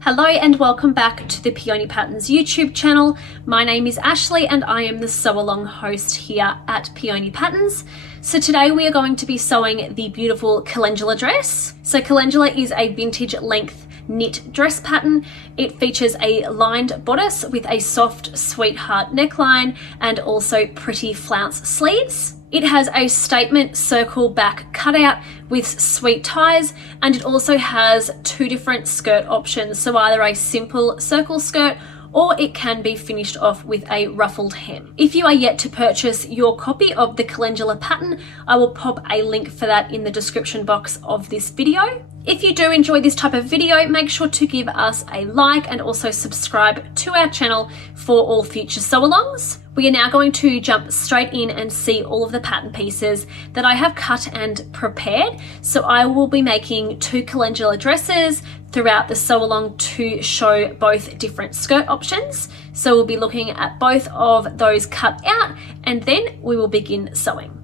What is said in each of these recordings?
Hello and welcome back to the Peony Patterns YouTube channel. My name is Ashley and I am the sew along host here at Peony Patterns. So today we are going to be sewing the beautiful Calendula dress. So Calendula is a vintage length knit dress pattern. It features a lined bodice with a soft sweetheart neckline and also pretty flounce sleeves. It has a statement circle back cutout with sweet ties, and it also has two different skirt options, so either a simple circle skirt or it can be finished off with a ruffled hem. If you are yet to purchase your copy of the Calendula pattern, I will pop a link for that in the description box of this video. If you do enjoy this type of video, make sure to give us a like and also subscribe to our channel for all future sew-alongs. We are now going to jump straight in and see all of the pattern pieces that I have cut and prepared. So I will be making two Calendula dresses throughout the sew-along to show both different skirt options. So we'll be looking at both of those cut out and then we will begin sewing.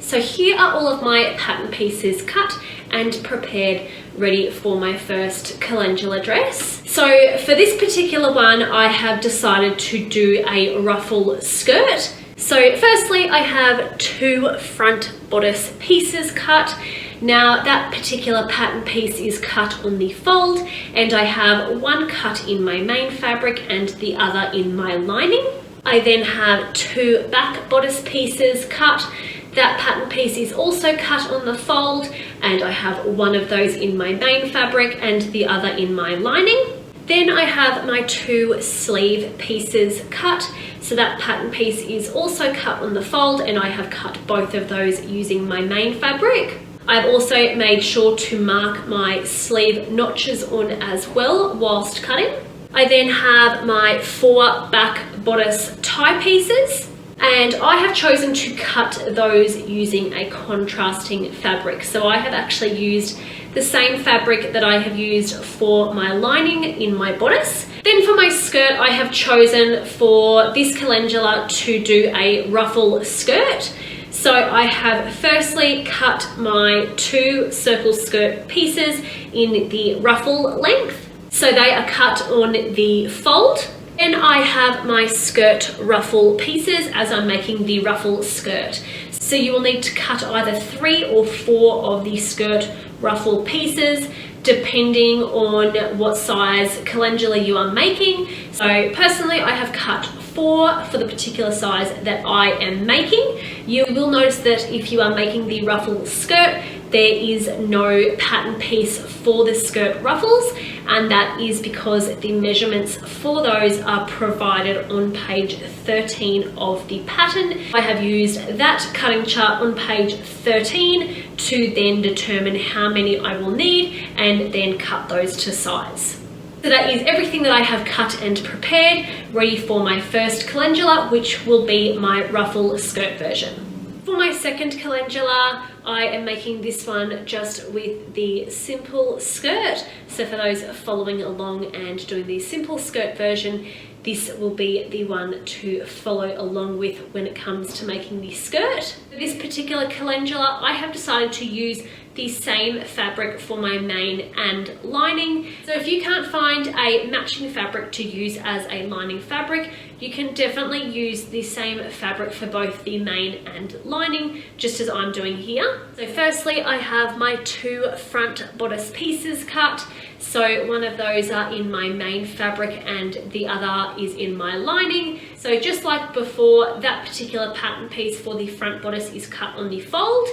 So here are all of my pattern pieces cut and prepared, ready for my first Calendula dress. So for this particular one, I have decided to do a ruffle skirt. So firstly, I have two front bodice pieces cut. Now that particular pattern piece is cut on the fold, and I have one cut in my main fabric and the other in my lining. I then have two back bodice pieces cut. That pattern piece is also cut on the fold, and I have one of those in my main fabric and the other in my lining. Then I have my two sleeve pieces cut. So that pattern piece is also cut on the fold, and I have cut both of those using my main fabric. I've also made sure to mark my sleeve notches on as well whilst cutting. I then have my four back bodice tie pieces, and I have chosen to cut those using a contrasting fabric. So I have actually used the same fabric that I have used for my lining in my bodice. Then for my skirt, I have chosen for this Calendula to do a ruffle skirt. So I have firstly cut my two circle skirt pieces in the ruffle length. So they are cut on the fold. Then I have my skirt ruffle pieces as I'm making the ruffle skirt. So you will need to cut either 3 or 4 of the skirt ruffle pieces depending on what size calendula you are making. So personally, I have cut 4 for the particular size that I am making. You will notice that if you are making the ruffle skirt, there is no pattern piece for the skirt ruffles, and that is because the measurements for those are provided on page 13 of the pattern. I have used that cutting chart on page 13 to then determine how many I will need and then cut those to size. So that is everything that I have cut and prepared, ready for my first Calendula, which will be my ruffle skirt version. For my second Calendula, I am making this one just with the simple skirt. So for those following along and doing the simple skirt version, this will be the one to follow along with when it comes to making the skirt. For this particular Calendula, I have decided to use the same fabric for my main and lining. So if you can't find a matching fabric to use as a lining fabric, you can definitely use the same fabric for both the main and lining, just as I'm doing here. So firstly, I have my two front bodice pieces cut. So one of those are in my main fabric and the other is in my lining. So just like before, that particular pattern piece for the front bodice is cut on the fold.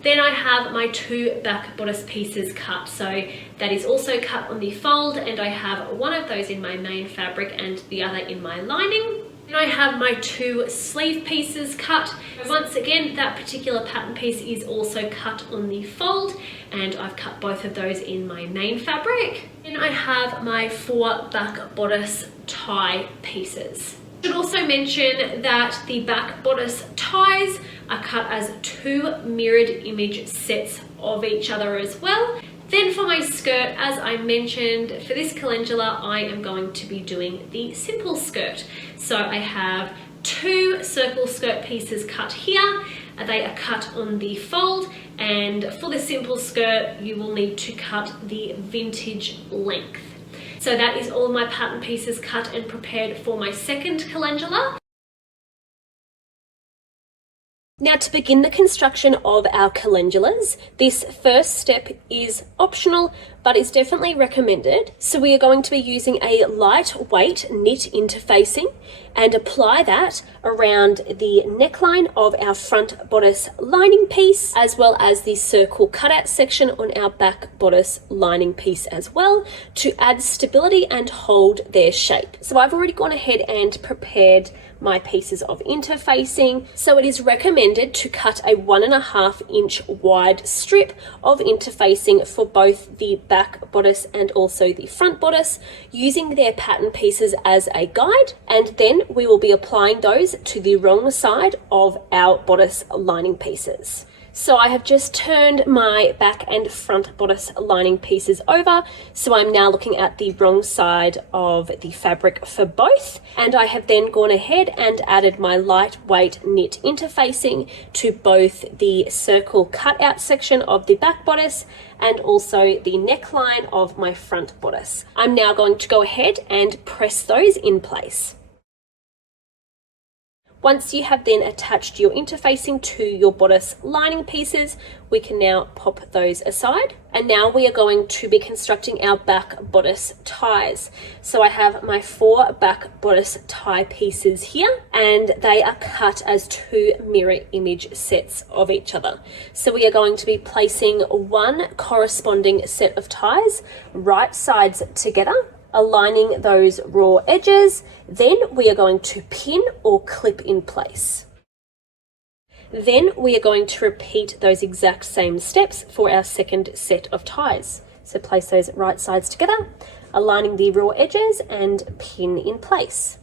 Then I have my two back bodice pieces cut. So that is also cut on the fold, and I have one of those in my main fabric and the other in my lining. Then I have my two sleeve pieces cut. Once again, that particular pattern piece is also cut on the fold, and I've cut both of those in my main fabric. Then I have my four back bodice tie pieces. I should also mention that the back bodice ties are cut as two mirrored image sets of each other as well. Then for my skirt, as I mentioned, for this Calendula, I am going to be doing the simple skirt. So I have two circle skirt pieces cut here, They are cut on the fold, and for the simple skirt you will need to cut the vintage length. So that is all my pattern pieces cut and prepared for my second calendula. Now, to begin the construction of our calendulas, this first step is optional, but is definitely recommended. So we are going to be using a lightweight knit interfacing and apply that around the neckline of our front bodice lining piece, as well as the circle cutout section on our back bodice lining piece as well, to add stability and hold their shape. So I've already gone ahead and prepared my pieces of interfacing. So it is recommended to cut a 1.5 inch wide strip of interfacing for both the back bodice and also the front bodice, using their pattern pieces as a guide, and then we will be applying those to the wrong side of our bodice lining pieces. So I have just turned my back and front bodice lining pieces over, so I'm now looking at the wrong side of the fabric for both, and I have then gone ahead and added my lightweight knit interfacing to both the circle cutout section of the back bodice and also the neckline of my front bodice. I'm now going to go ahead and press those in place. Once you have then attached your interfacing to your bodice lining pieces, we can now pop those aside. And now we are going to be constructing our back bodice ties. So I have my 4 back bodice tie pieces here, and they are cut as 2 mirror image sets of each other. So we are going to be placing one corresponding set of ties right sides together, aligning those raw edges. Then we are going to pin or clip in place. Then we are going to repeat those exact same steps for our second set of ties. So place those right sides together, aligning the raw edges and pin in place.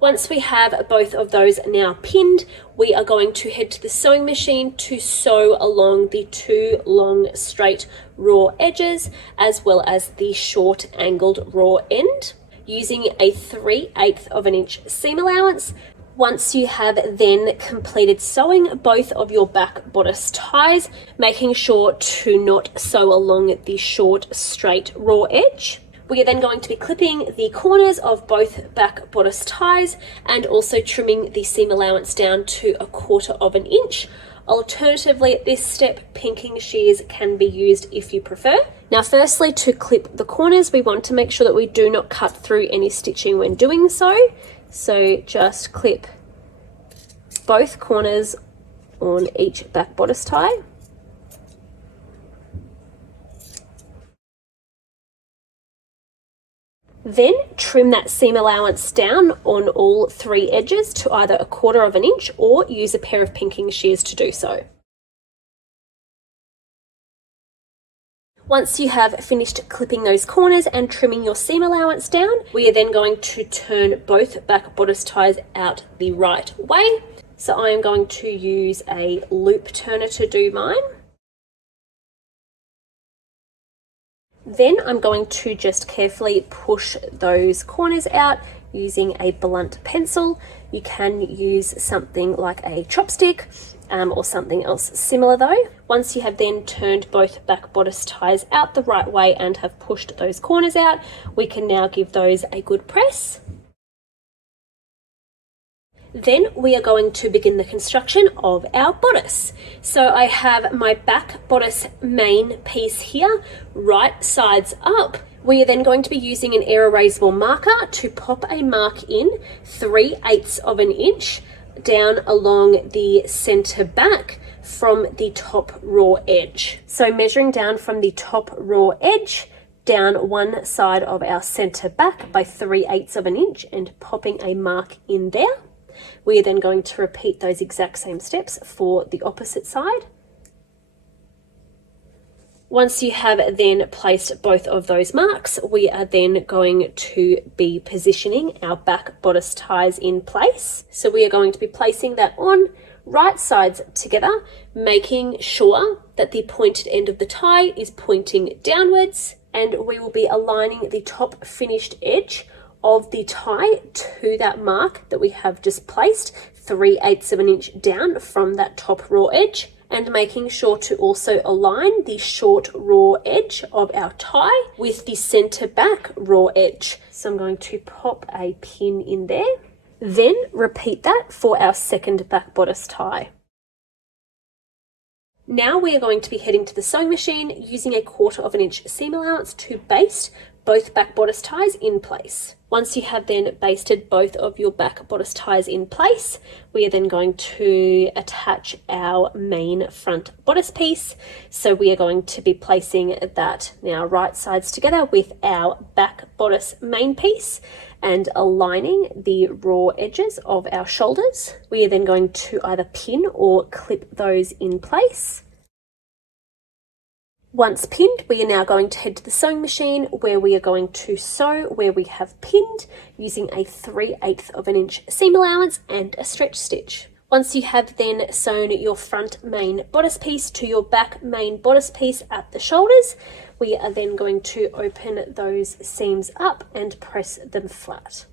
Once we have both of those now pinned, we are going to head to the sewing machine to sew along the 2 long straight raw edges, as well as the short angled raw end, using a 3/8 of an inch seam allowance. Once you have then completed sewing both of your back bodice ties, making sure to not sew along the short straight raw edge, we are then going to be clipping the corners of both back bodice ties and also trimming the seam allowance down to 1/4 inch. Alternatively, at this step, pinking shears can be used if you prefer. Now, firstly, to clip the corners, we want to make sure that we do not cut through any stitching when doing so. So just clip both corners on each back bodice tie. Then trim that seam allowance down on all 3 edges to either 1/4 inch or use a pair of pinking shears to do so. Once you have finished clipping those corners and trimming your seam allowance down, we are then going to turn both back bodice ties out the right way. So I am going to use a loop turner to do mine. Then I'm going to just carefully push those corners out using a blunt pencil. You can use something like a chopstick or something else similar though. Once you have then turned both back bodice ties out the right way and have pushed those corners out, we can now give those a good press. Then we are going to begin the construction of our bodice. So I have my back bodice main piece here, right sides up. We are then going to be using an air erasable marker to pop a mark in 3/8 of an inch down along the center back from the top raw edge. So measuring down from the top raw edge, down one side of our center back by 3/8 of an inch and popping a mark in there. We are then going to repeat those exact same steps for the opposite side. Once you have then placed both of those marks, we are then going to be positioning our back bodice ties in place. So we are going to be placing that on right sides together, making sure that the pointed end of the tie is pointing downwards, and we will be aligning the top finished edge of the tie to that mark that we have just placed, 3/8 of an inch down from that top raw edge, and making sure to also align the short raw edge of our tie with the center back raw edge. So I'm going to pop a pin in there. Then repeat that for our second back bodice tie. Now we are going to be heading to the sewing machine using 1/4 of an inch seam allowance to baste both back bodice ties in place. Once you have then basted both of your back bodice ties in place, we are then going to attach our main front bodice piece. So we are going to be placing that now right sides together with our back bodice main piece and aligning the raw edges of our shoulders. We are then going to either pin or clip those in place. Once pinned, we are now going to head to the sewing machine where we are going to sew where we have pinned using a 3/8 of an inch seam allowance and a stretch stitch. Once you have then sewn your front main bodice piece to your back main bodice piece at the shoulders, we are then going to open those seams up and press them flat.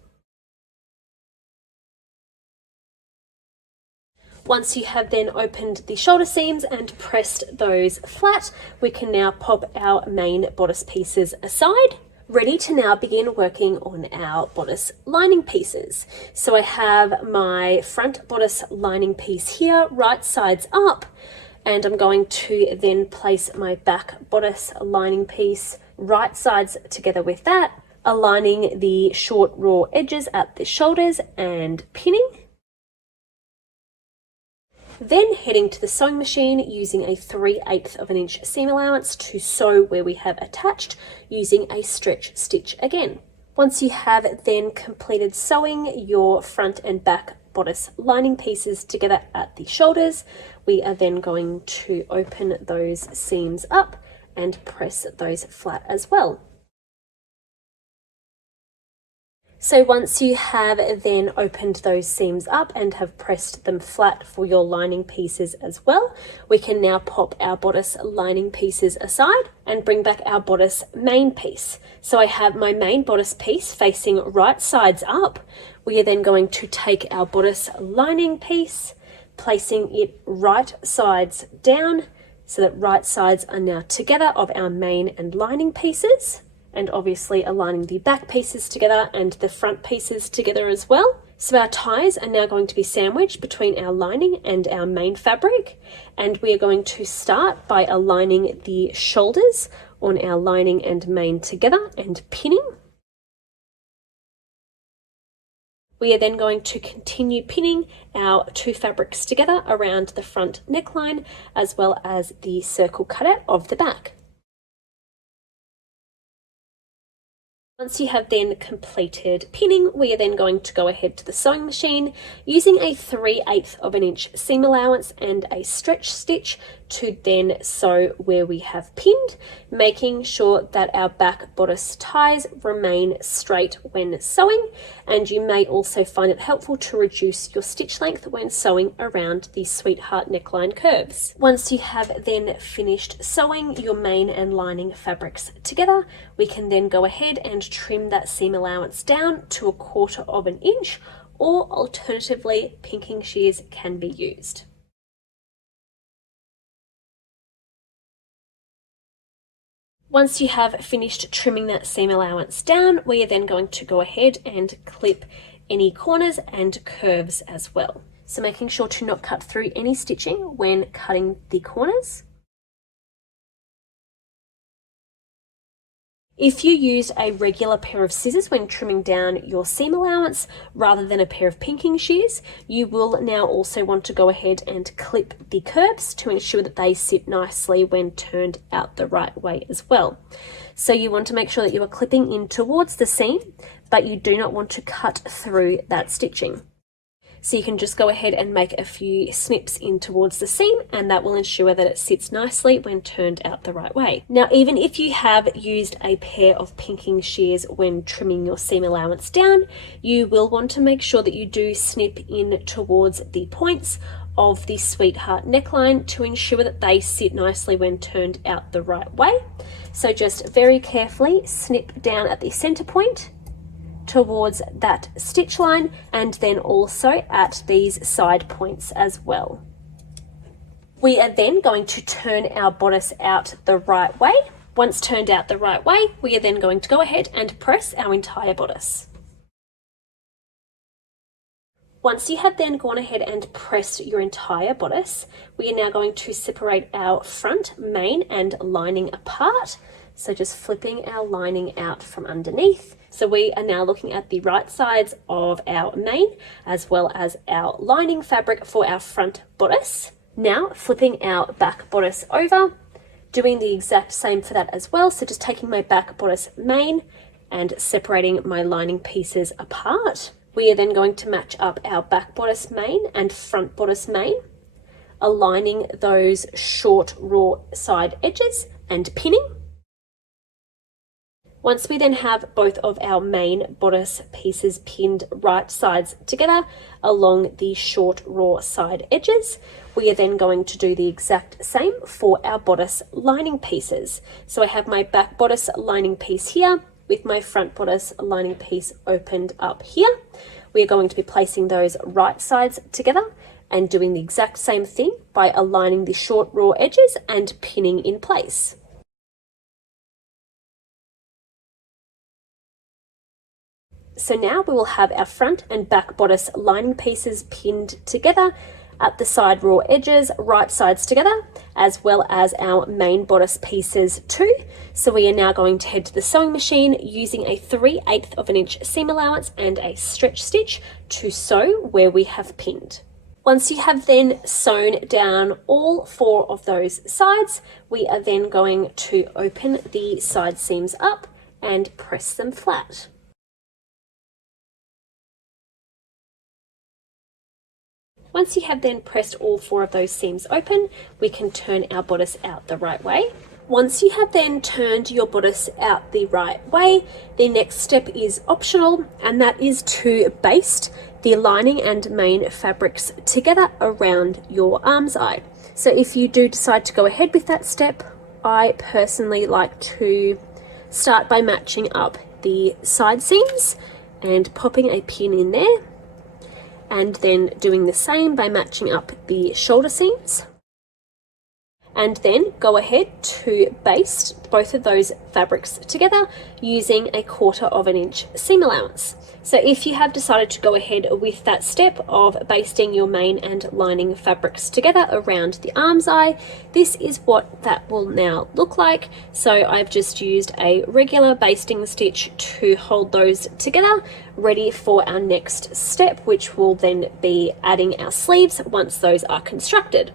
Once you have then opened the shoulder seams and pressed those flat, we can now pop our main bodice pieces aside, ready to now begin working on our bodice lining pieces. So I have my front bodice lining piece here, right sides up, and I'm going to then place my back bodice lining piece right sides together with that, aligning the short raw edges at the shoulders and pinning. Then heading to the sewing machine using a 3/8 of an inch seam allowance to sew where we have attached using a stretch stitch again. Once you have then completed sewing your front and back bodice lining pieces together at the shoulders, we are then going to open those seams up and press those flat as well. So once you have then opened those seams up and have pressed them flat for your lining pieces as well, we can now pop our bodice lining pieces aside and bring back our bodice main piece. So I have my main bodice piece facing right sides up. We are then going to take our bodice lining piece, placing it right sides down so that right sides are now together of our main and lining pieces, and obviously aligning the back pieces together and the front pieces together as well. So our ties are now going to be sandwiched between our lining and our main fabric, and we are going to start by aligning the shoulders on our lining and main together and pinning. We are then going to continue pinning our two fabrics together around the front neckline as well as the circle cutout of the back. Once you have then completed pinning, we are then going to go ahead to the sewing machine using a 3/8 of an inch seam allowance and a stretch stitch to then sew where we have pinned, making sure that our back bodice ties remain straight when sewing, and you may also find it helpful to reduce your stitch length when sewing around the sweetheart neckline curves. Once you have then finished sewing your main and lining fabrics together, we can then go ahead and trim that seam allowance down to 1/4 of an inch, or alternatively pinking shears can be used. Once you have finished trimming that seam allowance down, we are then going to go ahead and clip any corners and curves as well. So making sure to not cut through any stitching when cutting the corners. If you used a regular pair of scissors when trimming down your seam allowance rather than a pair of pinking shears, you will now also want to go ahead and clip the curves to ensure that they sit nicely when turned out the right way as well. So you want to make sure that you are clipping in towards the seam, but you do not want to cut through that stitching. So you can just go ahead and make a few snips in towards the seam, and that will ensure that it sits nicely when turned out the right way. Now, even if you have used a pair of pinking shears when trimming your seam allowance down, you will want to make sure that you do snip in towards the points of the sweetheart neckline to ensure that they sit nicely when turned out the right way. So just very carefully snip down at the center point towards that stitch line, and then also at these side points as well. We are then going to turn our bodice out the right way. Once turned out the right way, we are then going to go ahead and press our entire bodice. Once you have then gone ahead and pressed your entire bodice, we are now going to separate our front, main and lining apart. So just flipping our lining out from underneath. So we are now looking at the right sides of our main as well as our lining fabric for our front bodice. Now flipping our back bodice over, doing the exact same for that as well. So just taking my back bodice main and separating my lining pieces apart. We are then going to match up our back bodice main and front bodice main, aligning those short raw side edges and pinning. Once we then have both of our main bodice pieces pinned right sides together along the short raw side edges, we are then going to do the exact same for our bodice lining pieces. So I have my back bodice lining piece here with my front bodice lining piece opened up here. We are going to be placing those right sides together and doing the exact same thing by aligning the short raw edges and pinning in place. So now we will have our front and back bodice lining pieces pinned together at the side raw edges, right sides together, as well as our main bodice pieces too. So we are now going to head to the sewing machine using a 3/8 of an inch seam allowance and a stretch stitch to sew where we have pinned. Once you have then sewn down all 4 of those sides, we are then going to open the side seams up and press them flat. Once you have then pressed all 4 of those seams open, we can turn our bodice out the right way. Once you have then turned your bodice out the right way, the next step is optional, and that is to baste the lining and main fabrics together around your arm's eye. So if you do decide to go ahead with that step, I personally like to start by matching up the side seams and popping a pin in there, and then doing the same by matching up the shoulder seams, and then go ahead to baste both of those fabrics together using a 1/4 of an inch seam allowance. So if you have decided to go ahead with that step of basting your main and lining fabrics together around the arm's eye, this is what that will now look like. So I've just used a regular basting stitch to hold those together, ready for our next step, which will then be adding our sleeves once those are constructed.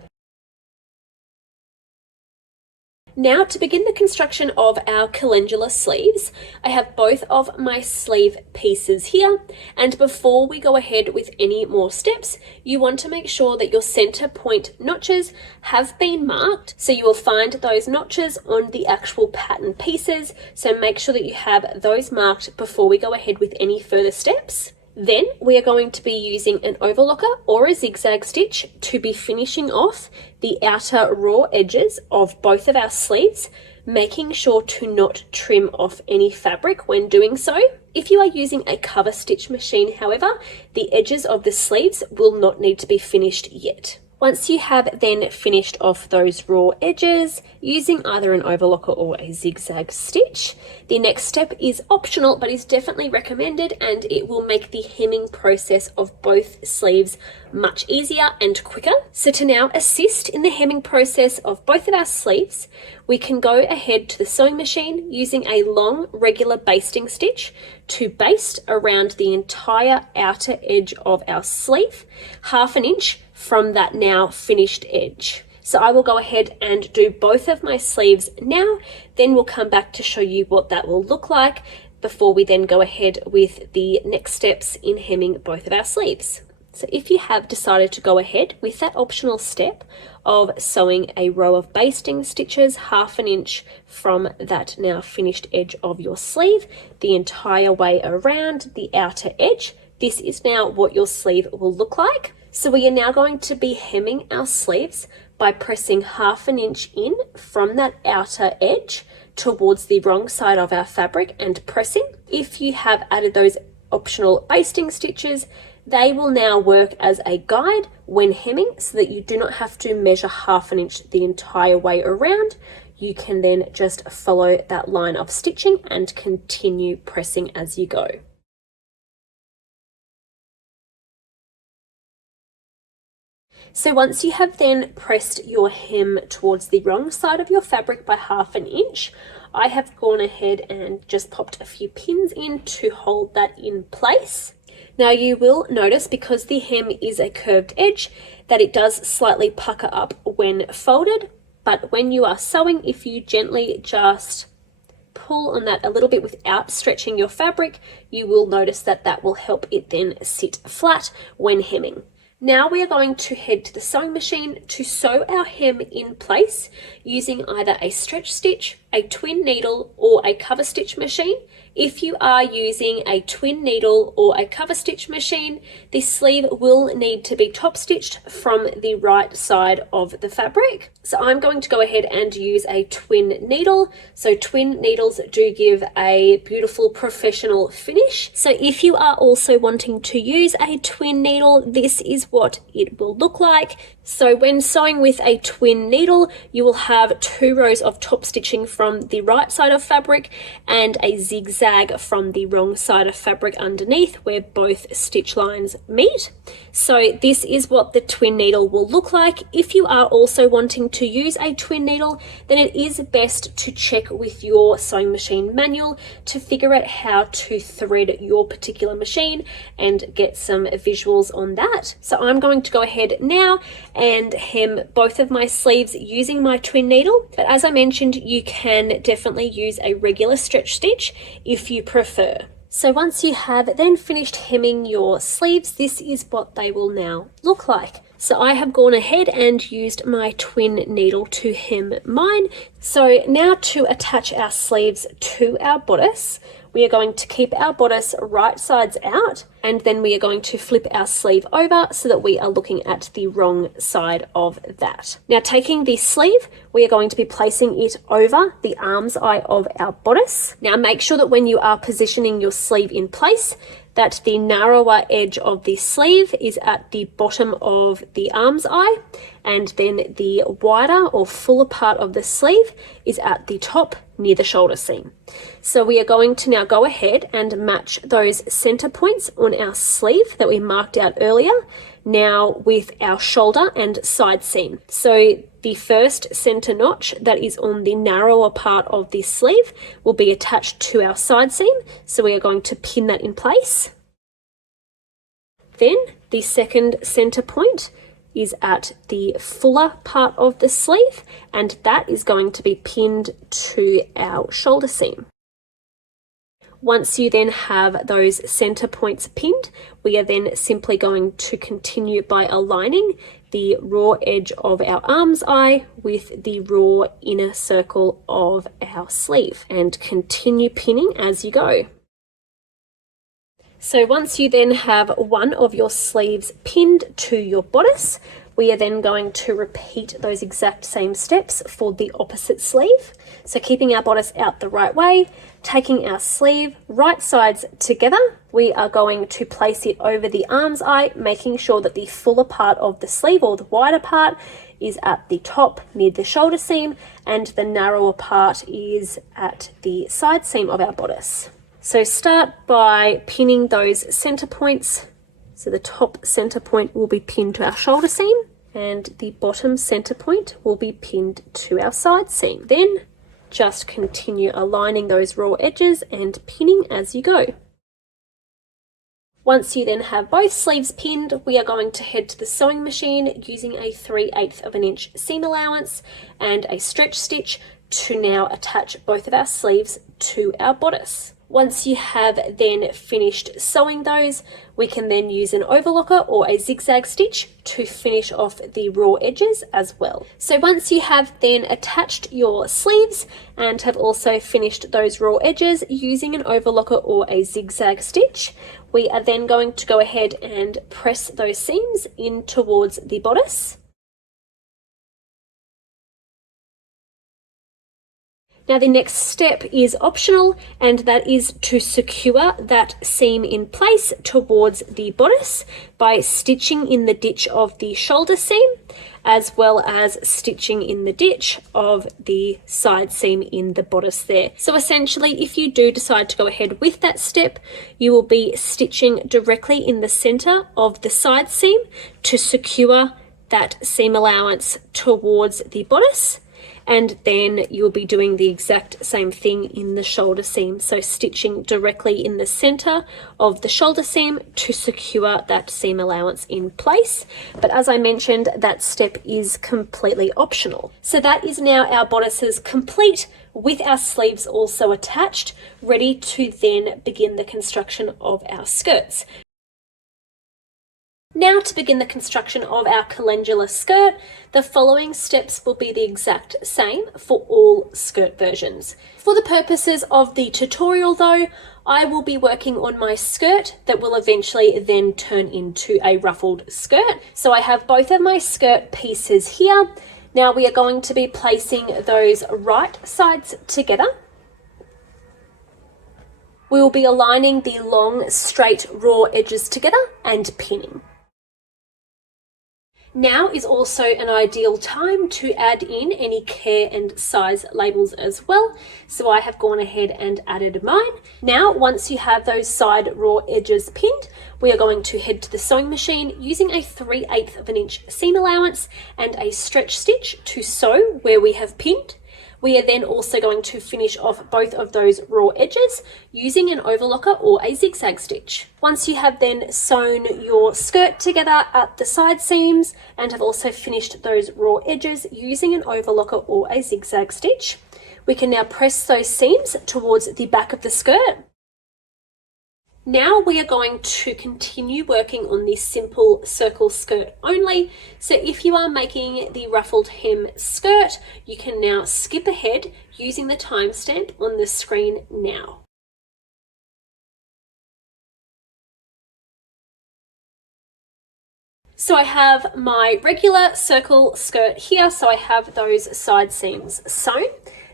Now to begin the construction of our calendula sleeves, I have both of my sleeve pieces here, and before we go ahead with any more steps, you want to make sure that your center point notches have been marked. So you will find those notches on the actual pattern pieces, so make sure that you have those marked before we go ahead with any further steps. Then we are going to be using an overlocker or a zigzag stitch to be finishing off the outer raw edges of both of our sleeves, making sure to not trim off any fabric when doing so. If you are using a cover stitch machine, however, the edges of the sleeves will not need to be finished yet. Once you have then finished off those raw edges using either an overlocker or a zigzag stitch, the next step is optional but is definitely recommended, and it will make the hemming process of both sleeves much easier and quicker. So to now assist in the hemming process of both of our sleeves, we can go ahead to the sewing machine using a long regular basting stitch to baste around the entire outer edge of our sleeve, 1/2 an inch from that now finished edge. So I will go ahead and do both of my sleeves now, then we'll come back to show you what that will look like before we then go ahead with the next steps in hemming both of our sleeves. So if you have decided to go ahead with that optional step of sewing a row of basting stitches 1/2 an inch from that now finished edge of your sleeve, the entire way around the outer edge, this is now what your sleeve will look like. So we are now going to be hemming our sleeves by pressing 1/2 an inch in from that outer edge towards the wrong side of our fabric and pressing. If you have added those optional basting stitches. They will now work as a guide when hemming so that you do not have to measure 1/2 inch the entire way around. You can then just follow that line of stitching and continue pressing as you go. So once you have then pressed your hem towards the wrong side of your fabric by 1/2 inch, I have gone ahead and just popped a few pins in to hold that in place. Now you will notice, because the hem is a curved edge, that it does slightly pucker up when folded, but when you are sewing, if you gently just pull on that a little bit without stretching your fabric, you will notice that that will help it then sit flat when hemming. Now we are going to head to the sewing machine to sew our hem in place using either a stretch stitch, a twin needle, or a cover stitch machine. If you are using a twin needle or a cover stitch machine, this sleeve will need to be top stitched from the right side of the fabric. So I'm going to go ahead and use a twin needle. So twin needles do give a beautiful professional finish. So if you are also wanting to use a twin needle, this is what it will look like. So when sewing with a twin needle, you will have 2 rows of top stitching from the right side of fabric and a zigzag from the wrong side of fabric underneath where both stitch lines meet. So this is what the twin needle will look like. If you are also wanting to use a twin needle, then it is best to check with your sewing machine manual to figure out how to thread your particular machine and get some visuals on that. So I'm going to go ahead now and hem both of my sleeves using my twin needle, but as I mentioned, you can definitely use a regular stretch stitch if you prefer. So once you have then finished hemming your sleeves, this is what they will now look like. So I have gone ahead and used my twin needle to hem mine. So now to attach our sleeves to our bodice, we are going to keep our bodice right sides out, and then we are going to flip our sleeve over so that we are looking at the wrong side of that. Now taking this sleeve, we are going to be placing it over the arm's eye of our bodice. Now make sure that when you are positioning your sleeve in place, that the narrower edge of the sleeve is at the bottom of the arm's eye, and then the wider or fuller part of the sleeve is at the top near the shoulder seam. So we are going to now go ahead and match those center points on our sleeve that we marked out earlier now with our shoulder and side seam. So the first center notch that is on the narrower part of this sleeve will be attached to our side seam. So we are going to pin that in place. Then the second center point is at the fuller part of the sleeve, and that is going to be pinned to our shoulder seam. Once you then have those center points pinned, we are then simply going to continue by aligning the raw edge of our arm's eye with the raw inner circle of our sleeve, and continue pinning as you go. So once you then have one of your sleeves pinned to your bodice, we are then going to repeat those exact same steps for the opposite sleeve. So keeping our bodice out the right way, taking our sleeve right sides together, we are going to place it over the arm's eye, making sure that the fuller part of the sleeve, or the wider part, is at the top near the shoulder seam, and the narrower part is at the side seam of our bodice. So start by pinning those center points. So the top center point will be pinned to our shoulder seam, and the bottom center point will be pinned to our side seam. Then just continue aligning those raw edges and pinning as you go. Once you then have both sleeves pinned, we are going to head to the sewing machine using a 3/8 of an inch seam allowance and a stretch stitch to now attach both of our sleeves to our bodice. Once you have then finished sewing those, we can then use an overlocker or a zigzag stitch to finish off the raw edges as well. So once you have then attached your sleeves and have also finished those raw edges using an overlocker or a zigzag stitch, we are then going to go ahead and press those seams in towards the bodice. Now the next step is optional, and that is to secure that seam in place towards the bodice by stitching in the ditch of the shoulder seam, as well as stitching in the ditch of the side seam in the bodice there. So essentially, if you do decide to go ahead with that step, you will be stitching directly in the center of the side seam to secure that seam allowance towards the bodice. And then you'll be doing the exact same thing in the shoulder seam. So stitching directly in the center of the shoulder seam to secure that seam allowance in place. But as I mentioned, that step is completely optional. So that is now our bodices complete with our sleeves also attached, ready to then begin the construction of our skirts. Now to begin the construction of our calendula skirt, the following steps will be the exact same for all skirt versions. For the purposes of the tutorial though, I will be working on my skirt that will eventually then turn into a ruffled skirt. So I have both of my skirt pieces here. Now we are going to be placing those right sides together. We will be aligning the long, straight, raw edges together and pinning. Now is also an ideal time to add in any care and size labels as well. So I have gone ahead and added mine. Now, once you have those side raw edges pinned, we are going to head to the sewing machine using a 3/8 of an inch seam allowance and a stretch stitch to sew where we have pinned. We are then also going to finish off both of those raw edges using an overlocker or a zigzag stitch. Once you have then sewn your skirt together at the side seams and have also finished those raw edges using an overlocker or a zigzag stitch, we can now press those seams towards the back of the skirt. Now we are going to continue working on this simple circle skirt only. So if you are making the ruffled hem skirt, you can now skip ahead using the timestamp on the screen now. So I have my regular circle skirt here, so I have those side seams sewn.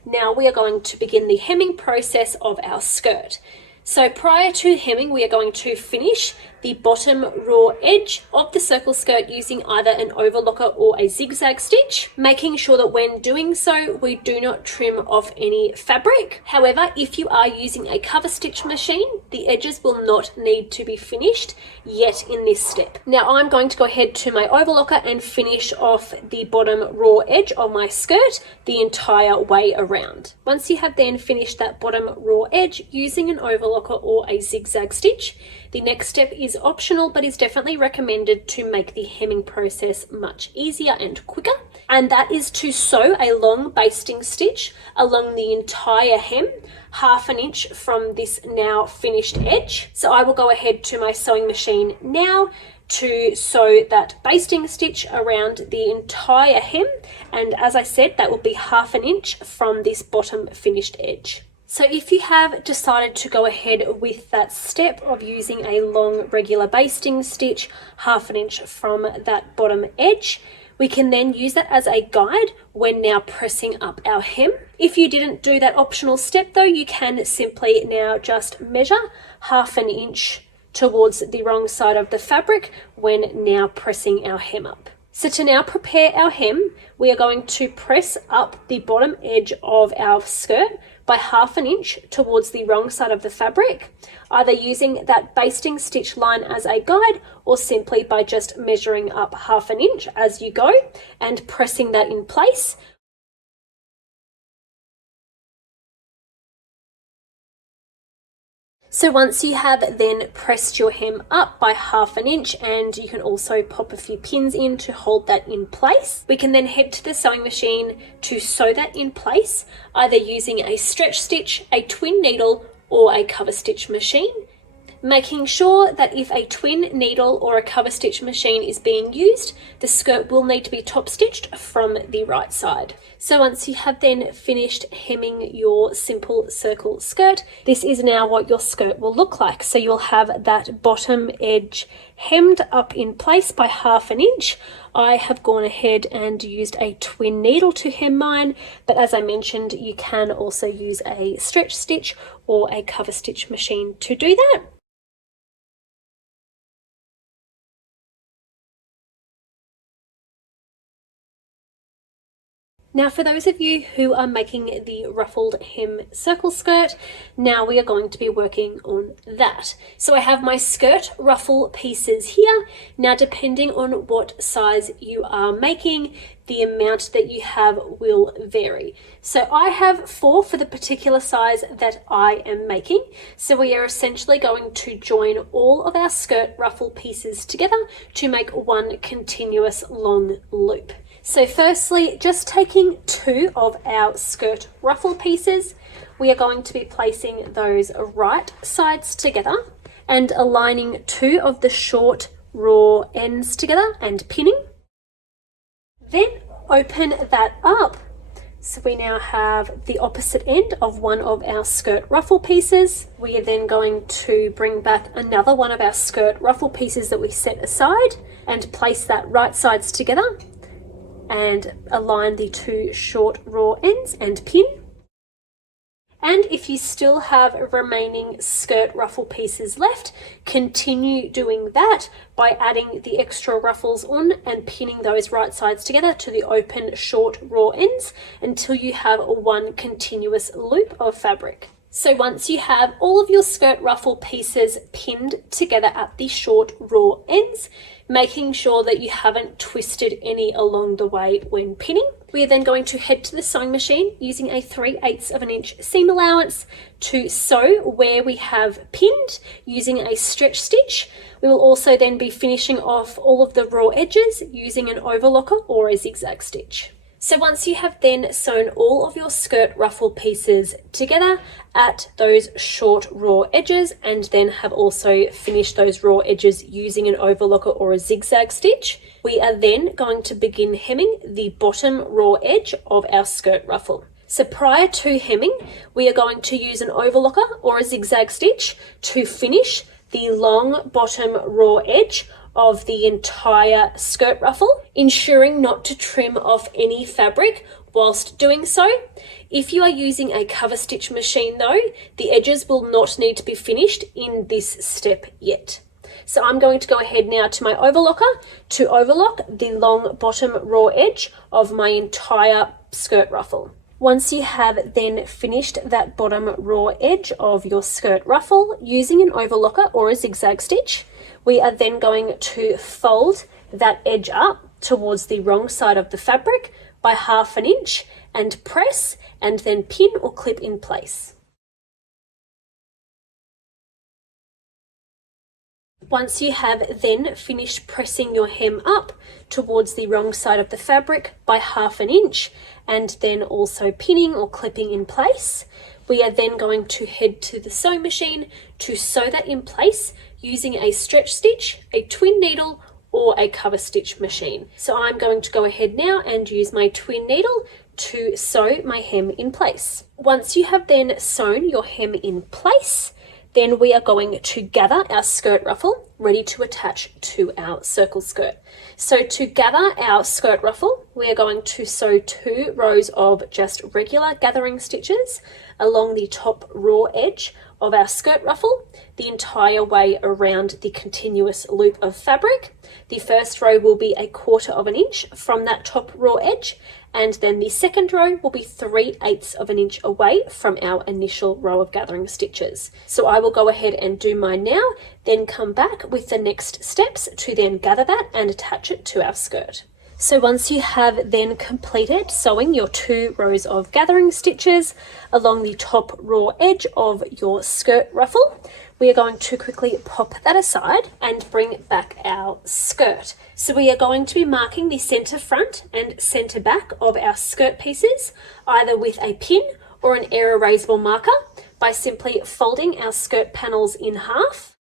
Now we are going to begin the hemming process of our skirt. So prior to hemming, we are going to finish the bottom raw edge of the circle skirt using either an overlocker or a zigzag stitch, making sure that when doing so, we do not trim off any fabric. However, if you are using a cover stitch machine, the edges will not need to be finished yet in this step. Now I'm going to go ahead to my overlocker and finish off the bottom raw edge of my skirt the entire way around. Once you have then finished that bottom raw edge using an overlocker or a zigzag stitch, the next step is optional, but is definitely recommended to make the hemming process much easier and quicker. And that is to sew a long basting stitch along the entire hem, 1/2 inch from this now finished edge. So I will go ahead to my sewing machine now to sew that basting stitch around the entire hem. And as I said, that will be 1/2 inch from this bottom finished edge. So if you have decided to go ahead with that step of using a long regular basting stitch 1/2 inch from that bottom edge, we can then use that as a guide when now pressing up our hem. If you didn't do that optional step though, you can simply now just measure 1/2 inch towards the wrong side of the fabric when now pressing our hem up. So to now prepare our hem, we are going to press up the bottom edge of our skirt by 1/2 inch towards the wrong side of the fabric, either using that basting stitch line as a guide or simply by just measuring up 1/2 inch as you go and pressing that in place. So once you have then pressed your hem up by 1/2 inch, and you can also pop a few pins in to hold that in place, we can then head to the sewing machine to sew that in place, either using a stretch stitch, a twin needle, or a cover stitch machine. making sure that if a twin needle or a cover stitch machine is being used, the skirt will need to be top stitched from the right side. So once you have then finished hemming your simple circle skirt, this is now what your skirt will look like. So you'll have that bottom edge hemmed up in place by 1/2 inch. I have gone ahead and used a twin needle to hem mine, but as I mentioned, you can also use a stretch stitch or a cover stitch machine to do that. Now for those of you who are making the ruffled hem circle skirt, now we are going to be working on that. So I have my skirt ruffle pieces here. Now depending on what size you are making, the amount that you have will vary. So I have 4 for the particular size that I am making. So we are essentially going to join all of our skirt ruffle pieces together to make one continuous long loop. So firstly, just taking 2 of our skirt ruffle pieces, we are going to be placing those right sides together and aligning 2 of the short raw ends together and pinning. Then open that up. So we now have the opposite end of one of our skirt ruffle pieces. We are then going to bring back another one of our skirt ruffle pieces that we set aside and place that right sides together and align the 2 short raw ends and pin. And if you still have remaining skirt ruffle pieces left, continue doing that by adding the extra ruffles on and pinning those right sides together to the open short raw ends until you have one continuous loop of fabric. So once you have all of your skirt ruffle pieces pinned together at the short raw ends, making sure that you haven't twisted any along the way when pinning, we are then going to head to the sewing machine using a 3/8 of an inch seam allowance to sew where we have pinned using a stretch stitch. We will also then be finishing off all of the raw edges using an overlocker or a zigzag stitch. So once you have then sewn all of your skirt ruffle pieces together at those short raw edges and then have also finished those raw edges using an overlocker or a zigzag stitch, we are then going to begin hemming the bottom raw edge of our skirt ruffle. So prior to hemming, we are going to use an overlocker or a zigzag stitch to finish the long bottom raw edge of the entire skirt ruffle, ensuring not to trim off any fabric whilst doing so. If you are using a cover stitch machine though, the edges will not need to be finished in this step yet. So I'm going to go ahead now to my overlocker to overlock the long bottom raw edge of my entire skirt ruffle. Once you have then finished that bottom raw edge of your skirt ruffle using an overlocker or a zigzag stitch, we are then going to fold that edge up towards the wrong side of the fabric by 1/2 inch and press and then pin or clip in place. Once you have then finished pressing your hem up towards the wrong side of the fabric by 1/2 inch and then also pinning or clipping in place, we are then going to head to the sewing machine to sew that in place using a stretch stitch, a twin needle, or a cover stitch machine. So I'm going to go ahead now and use my twin needle to sew my hem in place. Once you have then sewn your hem in place, then we are going to gather our skirt ruffle ready to attach to our circle skirt. So to gather our skirt ruffle, we are going to sew 2 rows of just regular gathering stitches along the top raw edge of our skirt ruffle the entire way around the continuous loop of fabric. The first row will be 1/4 inch from that top raw edge, and then the second row will be 3/8 of an inch away from our initial row of gathering stitches. So I will go ahead and do mine now, then come back with the next steps to then gather that and attach it to our skirt. So once you have then completed sewing your 2 rows of gathering stitches along the top raw edge of your skirt ruffle, we are going to quickly pop that aside and bring back our skirt. So we are going to be marking the center front and center back of our skirt pieces, either with a pin or an air erasable marker, by simply folding our skirt panels in half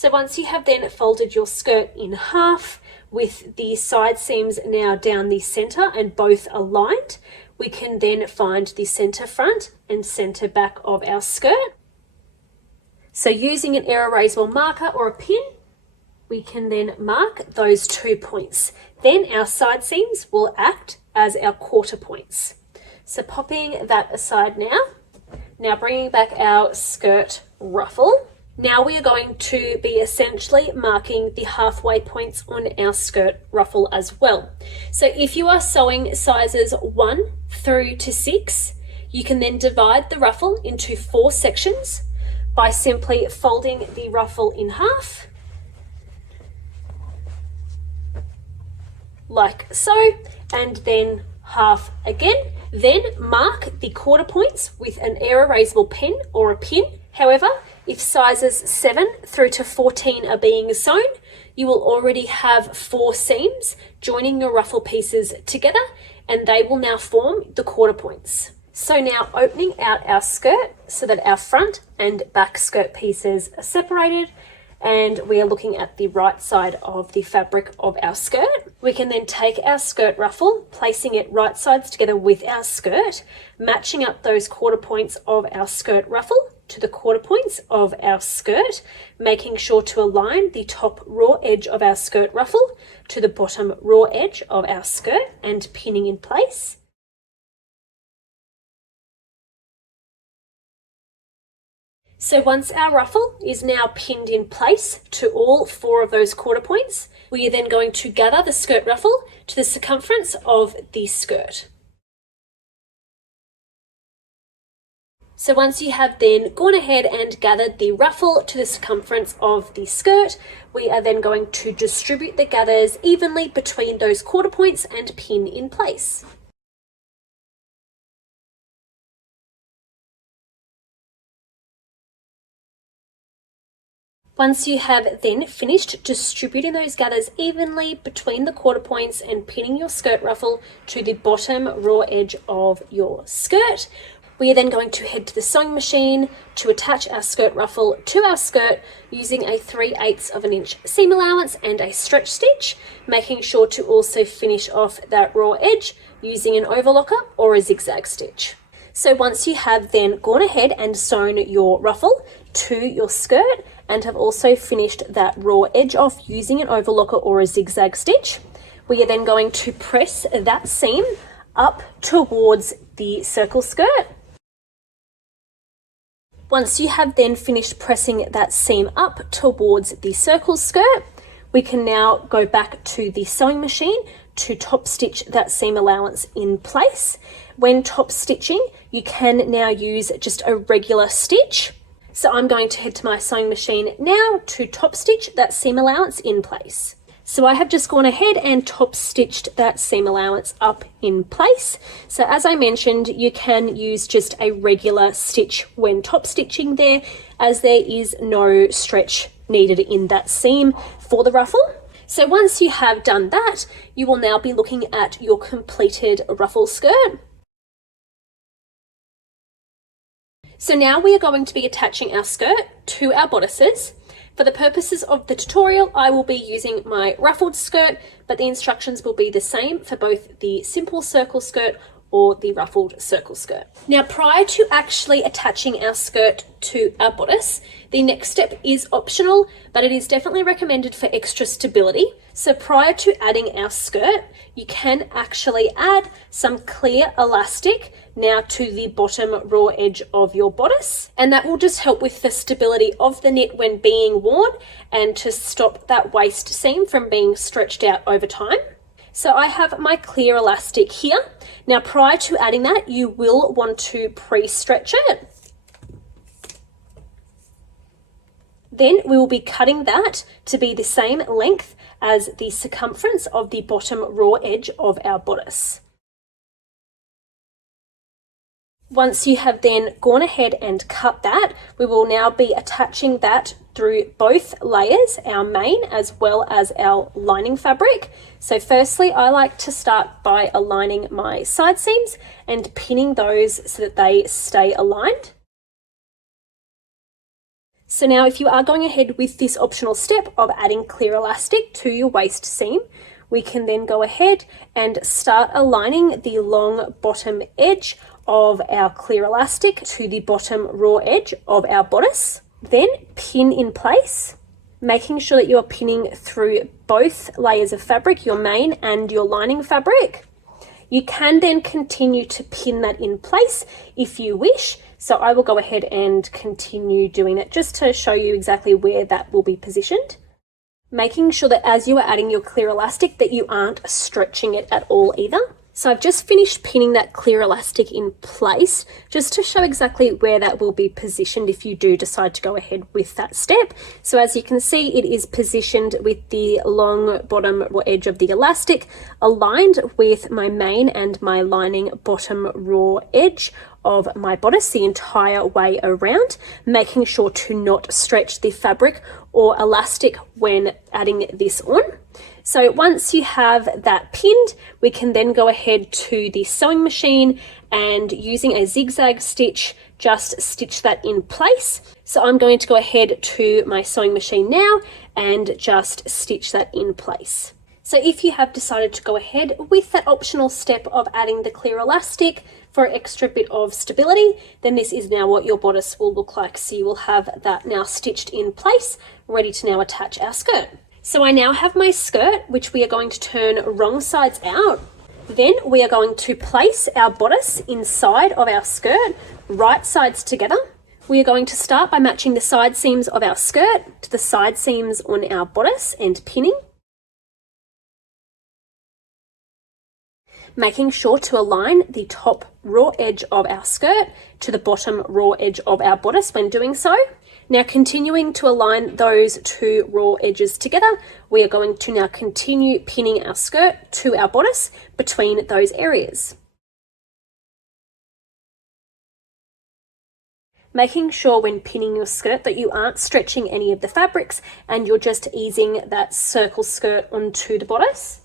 So once you have then folded your skirt in half with the side seams now down the center and both aligned, we can then find the center front and center back of our skirt. So using an erasable marker or a pin, we can then mark those 2 points. Then our side seams will act as our quarter points. So popping that aside now bringing back our skirt ruffle. Now we are going to be essentially marking the halfway points on our skirt ruffle as well. So if you are sewing sizes 1 through to 6, you can then divide the ruffle into 4 sections by simply folding the ruffle in half, like so, and then half again. Then mark the quarter points with an erasable pen or a pin. However, if sizes 7 through to 14 are being sewn, you will already have 4 seams joining your ruffle pieces together, and they will now form the quarter points. So now opening out our skirt so that our front and back skirt pieces are separated, and we are looking at the right side of the fabric of our skirt. We can then take our skirt ruffle, placing it right sides together with our skirt, matching up those quarter points of our skirt ruffle to the quarter points of our skirt, making sure to align the top raw edge of our skirt ruffle to the bottom raw edge of our skirt and pinning in place. So once our ruffle is now pinned in place to all 4 of those quarter points, we are then going to gather the skirt ruffle to the circumference of the skirt. So once you have then gone ahead and gathered the ruffle to the circumference of the skirt, we are then going to distribute the gathers evenly between those quarter points and pin in place. Once you have then finished distributing those gathers evenly between the quarter points and pinning your skirt ruffle to the bottom raw edge of your skirt, we are then going to head to the sewing machine to attach our skirt ruffle to our skirt using a 3/8 of an inch seam allowance and a stretch stitch, making sure to also finish off that raw edge using an overlocker or a zigzag stitch. So once you have then gone ahead and sewn your ruffle to your skirt and have also finished that raw edge off using an overlocker or a zigzag stitch, we are then going to press that seam up towards the circle skirt. Once you have then finished pressing that seam up towards the circle skirt, we can now go back to the sewing machine to top stitch that seam allowance in place. When top stitching, you can now use just a regular stitch. So I'm going to head to my sewing machine now to top stitch that seam allowance in place. So I have just gone ahead and top stitched that seam allowance up in place. So as I mentioned, you can use just a regular stitch when top stitching there, as there is no stretch needed in that seam for the ruffle. So once you have done that, you will now be looking at your completed ruffle skirt. So now we are going to be attaching our skirt to our bodices. For the purposes of the tutorial, I will be using my ruffled skirt, but the instructions will be the same for both the simple circle skirt or the ruffled circle skirt. Now, prior to actually attaching our skirt to our bodice, the next step is optional, but it is definitely recommended for extra stability. So prior to adding our skirt, you can actually add some clear elastic now to the bottom raw edge of your bodice, and that will just help with the stability of the knit when being worn and to stop that waist seam from being stretched out over time. So I have my clear elastic here. Now, prior to adding that, you will want to pre-stretch it. Then we will be cutting that to be the same length as the circumference of the bottom raw edge of our bodice. Once you have then gone ahead and cut that, we will now be attaching that through both layers, our main as well as our lining fabric. So firstly, I like to start by aligning my side seams and pinning those so that they stay aligned. So now if you are going ahead with this optional step of adding clear elastic to your waist seam, we can then go ahead and start aligning the long bottom edge of our clear elastic to the bottom raw edge of our bodice. Then pin in place, making sure that you are pinning through both layers of fabric, your main and your lining fabric. You can then continue to pin that in place if you wish. So I will go ahead and continue doing it just to show you exactly where that will be positioned. Making sure that as you are adding your clear elastic that you aren't stretching it at all either. So I've just finished pinning that clear elastic in place just to show exactly where that will be positioned if you do decide to go ahead with that step. So as you can see, it is positioned with the long bottom edge of the elastic aligned with my main and my lining bottom raw edge of my bodice the entire way around, making sure to not stretch the fabric or elastic when adding this on. So once you have that pinned, we can then go ahead to the sewing machine and using a zigzag stitch, just stitch that in place. So I'm going to go ahead to my sewing machine now and just stitch that in place. So if you have decided to go ahead with that optional step of adding the clear elastic for an extra bit of stability, then this is now what your bodice will look like. So you will have that now stitched in place, ready to now attach our skirt. So I now have my skirt, which we are going to turn wrong sides out. Then we are going to place our bodice inside of our skirt, right sides together. We are going to start by matching the side seams of our skirt to the side seams on our bodice and pinning. Making sure to align the top raw edge of our skirt to the bottom raw edge of our bodice when doing so. Now continuing to align those two raw edges together, we are going to now continue pinning our skirt to our bodice between those areas. Making sure when pinning your skirt that you aren't stretching any of the fabrics and you're just easing that circle skirt onto the bodice.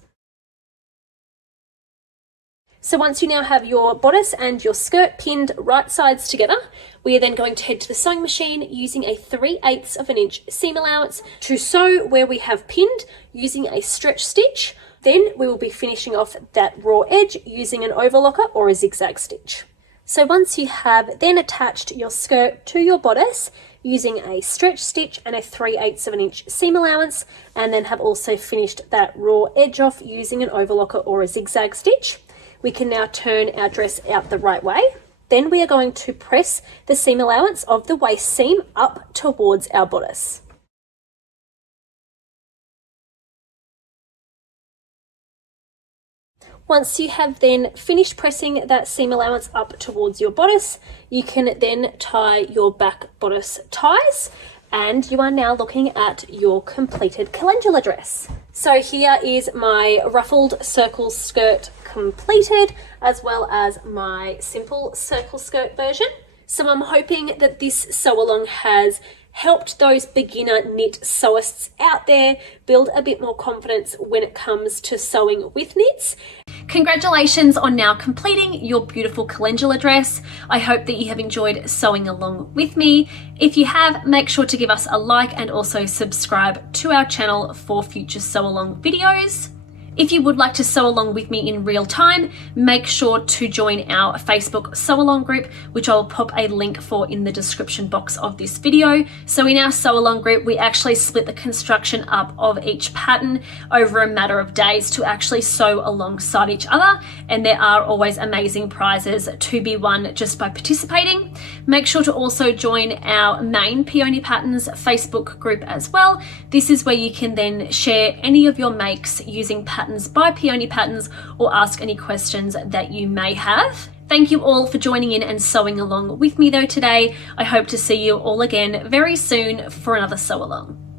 So once you now have your bodice and your skirt pinned right sides together, we are then going to head to the sewing machine using a 3/8 of an inch seam allowance to sew where we have pinned using a stretch stitch. Then we will be finishing off that raw edge using an overlocker or a zigzag stitch. So once you have then attached your skirt to your bodice using a stretch stitch and a 3/8 of an inch seam allowance, and then have also finished that raw edge off using an overlocker or a zigzag stitch, we can now turn our dress out the right way. Then we are going to press the seam allowance of the waist seam up towards our bodice. Once you have then finished pressing that seam allowance up towards your bodice, you can then tie your back bodice ties, and you are now looking at your completed calendula dress. So here is my ruffled circle skirt completed, as well as my simple circle skirt version. So I'm hoping that this sew along has helped those beginner knit sewists out there build a bit more confidence when it comes to sewing with knits. Congratulations on now completing your beautiful calendula dress. I hope that you have enjoyed sewing along with me. If you have, make sure to give us a like and also subscribe to our channel for future sew along videos. If you would like to sew along with me in real time, make sure to join our Facebook sew along group, which I'll pop a link for in the description box of this video. So in our sew along group, we actually split the construction up of each pattern over a matter of days to actually sew alongside each other. And there are always amazing prizes to be won just by participating. Make sure to also join our main Peony Patterns Facebook group as well. This is where you can then share any of your makes using patterns by Peony Patterns or ask any questions that you may have. Thank you all for joining in and sewing along with me though today. I hope to see you all again very soon for another sew along.